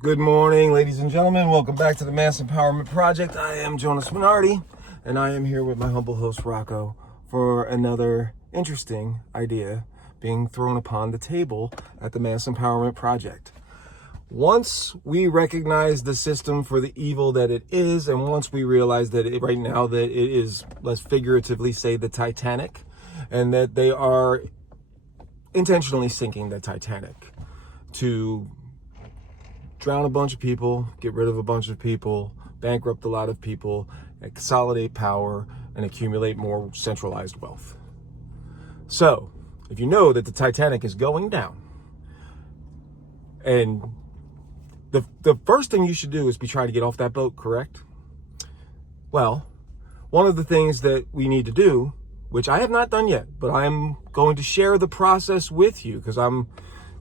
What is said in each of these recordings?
Good morning, ladies and gentlemen. Welcome back to the Mass Empowerment Project. I am Jonas Minardi, and I am here with my humble host, Rocco, for another interesting idea being thrown upon the table at the Mass Empowerment Project. Once we recognize the system for the evil that it is, and once we realize that right now that it is, let's figuratively say, the Titanic, and that they are intentionally sinking the Titanic to drown a bunch of people, get rid of a bunch of people, bankrupt a lot of people, and consolidate power, and accumulate more centralized wealth. So, if you know that the Titanic is going down, and the first thing you should do is be trying to get off that boat, correct? Well, one of the things that we need to do, which I have not done yet, but I'm going to share the process with you because I'm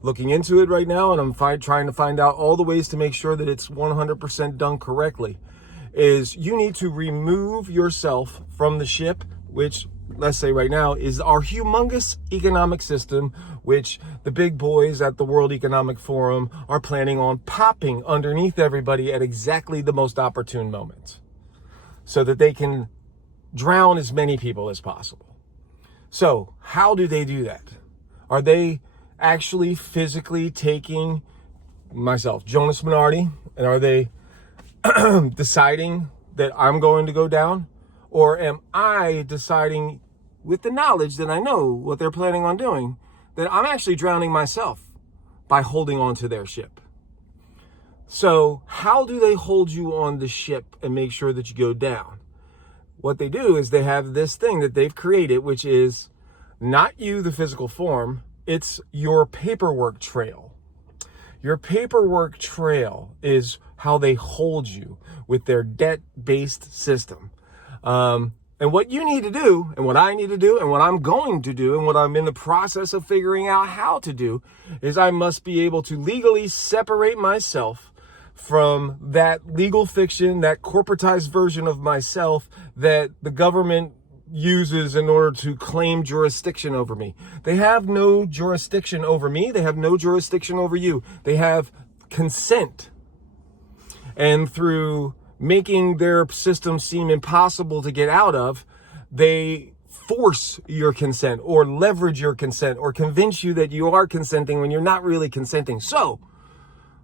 looking into it right now, and I'm trying to find out all the ways to make sure that it's 100% done correctly, is you need to remove yourself from the ship, which, let's say right now, is our humongous economic system, which the big boys at the World Economic Forum are planning on popping underneath everybody at exactly the most opportune moment so that they can drown as many people as possible. So how do they do that? Are they actually physically taking myself, Jonas Minardi, and are they deciding that I'm going to go down? Or am I deciding, with the knowledge that I know what they're planning on doing, that I'm actually drowning myself by holding on to their ship? So how do they hold you on the ship and make sure that you go down? What they do is they have this thing that they've created, which is not you, the physical form, it's your paperwork trail. Your paperwork trail is how they hold you with their debt-based system. And what you need to do, and what I need to do, and what I'm going to do, and what I'm in the process of figuring out how to do, is I must be able to legally separate myself from that legal fiction, that corporatized version of myself that the government uses in order to claim jurisdiction over me. They have no jurisdiction over me. They have no jurisdiction over you. They have consent. And through making their system seem impossible to get out of, they force your consent or leverage your consent or convince you that you are consenting when you're not really consenting. So,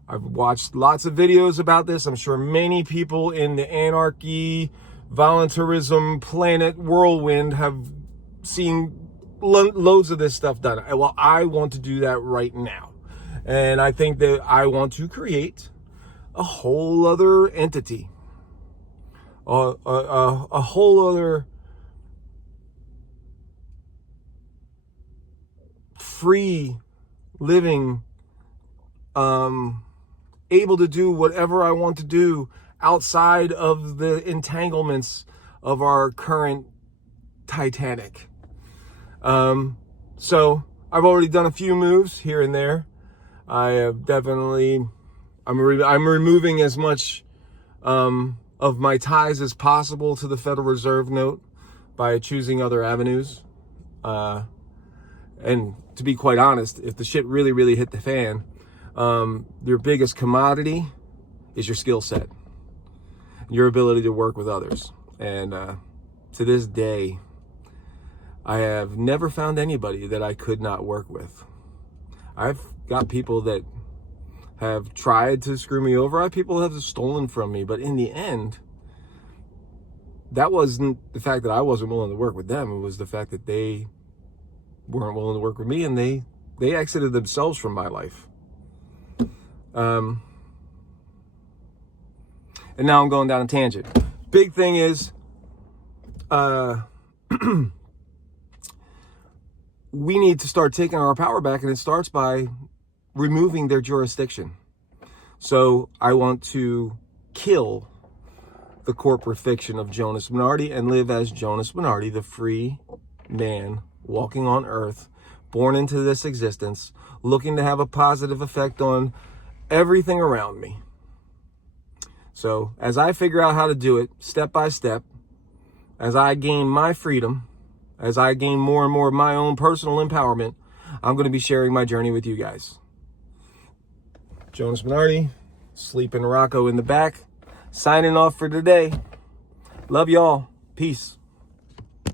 I've watched lots of videos about this. I'm sure many people in the anarchy, voluntarism, planet whirlwind have seen loads of this stuff done. Well, I want to do that right now. And I think that I want to create a whole other entity, a whole other free living, able to do whatever I want to do outside of the entanglements of our current Titanic. So I've already done a few moves here and there. I have definitely, I'm removing as much of my ties as possible to the Federal Reserve note by choosing other avenues. And to be quite honest, if the shit really, really hit the fan, your biggest commodity is your skill set, your ability to work with others. And to this day, I have never found anybody that I could not work with. I've got people that have tried to screw me over. I have people that have stolen from me. But in the end, that wasn't the fact that I wasn't willing to work with them. It was the fact that they weren't willing to work with me, and they exited themselves from my life. And now I'm going down a tangent. Big thing is, we need to start taking our power back, and it starts by removing their jurisdiction. So I want to kill the corporate fiction of Jonas Minardi and live as Jonas Minardi, the free man walking on earth, born into this existence, looking to have a positive effect on everything around me. So as I figure out how to do it step by step, as I gain my freedom, as I gain more and more of my own personal empowerment, I'm going to be sharing my journey with you guys. Jonas Minardi, Sleeping Rocco in the back. Signing off for today. Love y'all. Peace.